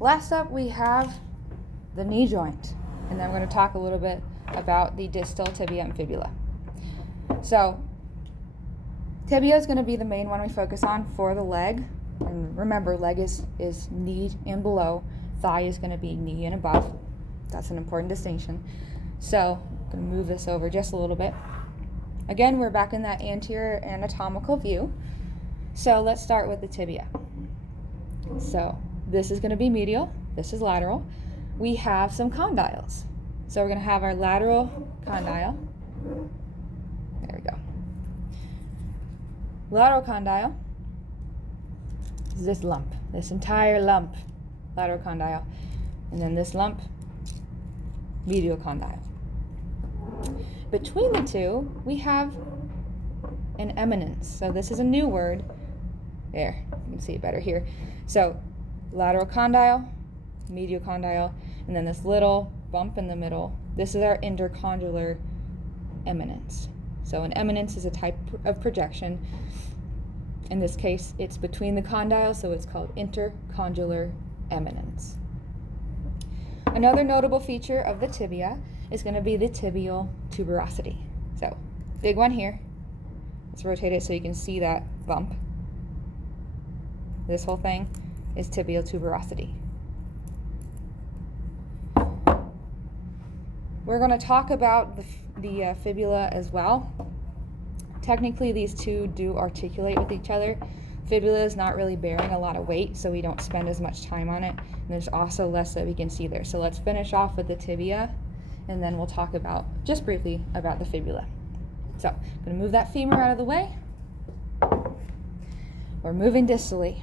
Last up, we have the knee joint, and then I'm going to talk a little bit about the distal tibia and fibula. So tibia is going to be the main one we focus on for the leg, and remember, leg is knee and below, thigh is going to be knee and above. That's an important distinction. So I'm going to move this over just a little bit. Again, we're back in that anterior anatomical view. So let's start with the tibia. So this is going to be medial, this is lateral. We have some condyles. So we're going to have our lateral condyle. There we go. Lateral condyle is this lump, this entire lump, lateral condyle. And then this lump, medial condyle. Between the two, we have an eminence. So this is a new word. There, you can see it better here. So lateral condyle, medial condyle, and then this little bump in the middle. This is our intercondylar eminence. So an eminence is a type of projection. In this case, it's between the condyles, so it's called intercondylar eminence. Another notable feature of the tibia is going to be the tibial tuberosity. So, big one here. Let's rotate it so you can see that bump. This whole thing is tibial tuberosity. We're going to talk about the fibula as well. Technically, these two do articulate with each other. Fibula is not really bearing a lot of weight, so we don't spend as much time on it. And there's also less that we can see there. So let's finish off with the tibia, and then we'll talk about, just briefly, about the fibula. So, I'm going to move that femur out of the way. We're moving distally.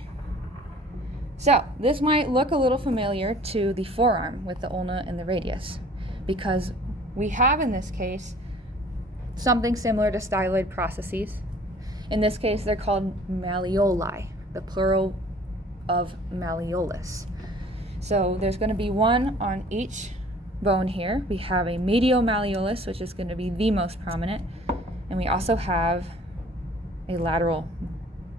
So, this might look a little familiar to the forearm with the ulna and the radius, because we have, in this case, something similar to styloid processes. In this case, they're called malleoli, the plural of malleolus. So there's going to be one on each bone here. We have a medial malleolus, which is going to be the most prominent, and we also have a lateral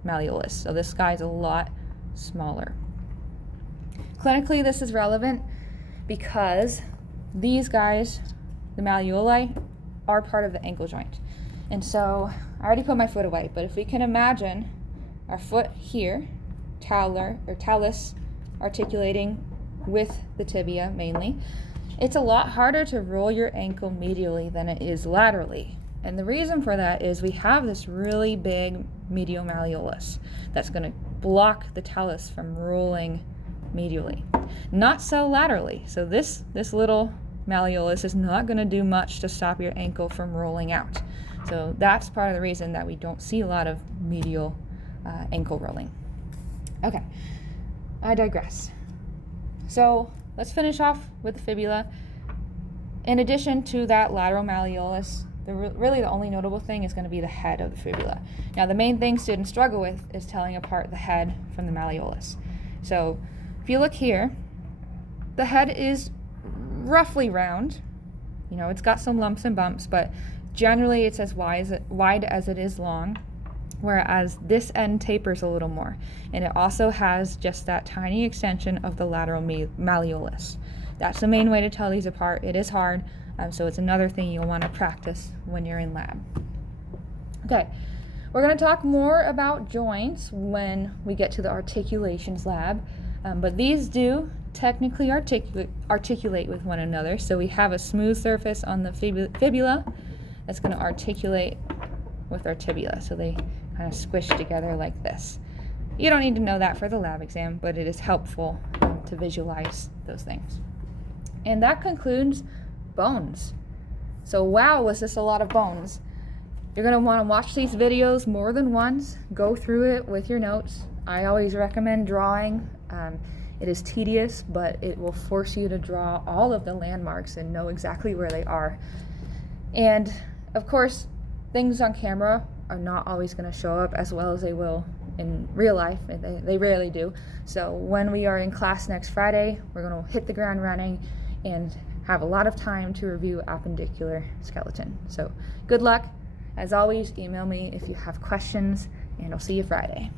malleolus. So this guy's a lot smaller. Clinically, this is relevant because these guys, the malleoli, are part of the ankle joint. And so I already put my foot away, but if we can imagine our foot here, talus articulating with the tibia mainly, it's a lot harder to roll your ankle medially than it is laterally. And the reason for that is we have this really big medial malleolus that's going to block the talus from rolling medially. Not so laterally. So this little malleolus is not going to do much to stop your ankle from rolling out. So that's part of the reason that we don't see a lot of medial ankle rolling. Okay, I digress. So let's finish off with the fibula. In addition to that lateral malleolus, really the only notable thing is going to be the head of the fibula. Now the main thing students struggle with is telling apart the head from the malleolus. So if you look here, the head is roughly round. You know, it's got some lumps and bumps, but generally it's as wide as it is long, whereas this end tapers a little more. And it also has just that tiny extension of the lateral malleolus. That's the main way to tell these apart. It is hard, so it's another thing you'll want to practice when you're in lab. Okay, we're going to talk more about joints when we get to the articulations lab, but these do technically articulate with one another. So we have a smooth surface on the fibula that's going to articulate with our tibia. So they kind of squish together like this. You don't need to know that for the lab exam, but it is helpful to visualize those things. And that concludes bones. So wow, was this a lot of bones. You're going to want to watch these videos more than once, go through it with your notes. I always recommend drawing. It is tedious, but it will force you to draw all of the landmarks and know exactly where they are. And of course, things on camera are not always going to show up as well as they will in real life. They rarely do. So when we are in class next Friday, we're going to hit the ground running and have a lot of time to review appendicular skeleton. So good luck. As always, email me if you have questions, and I'll see you Friday.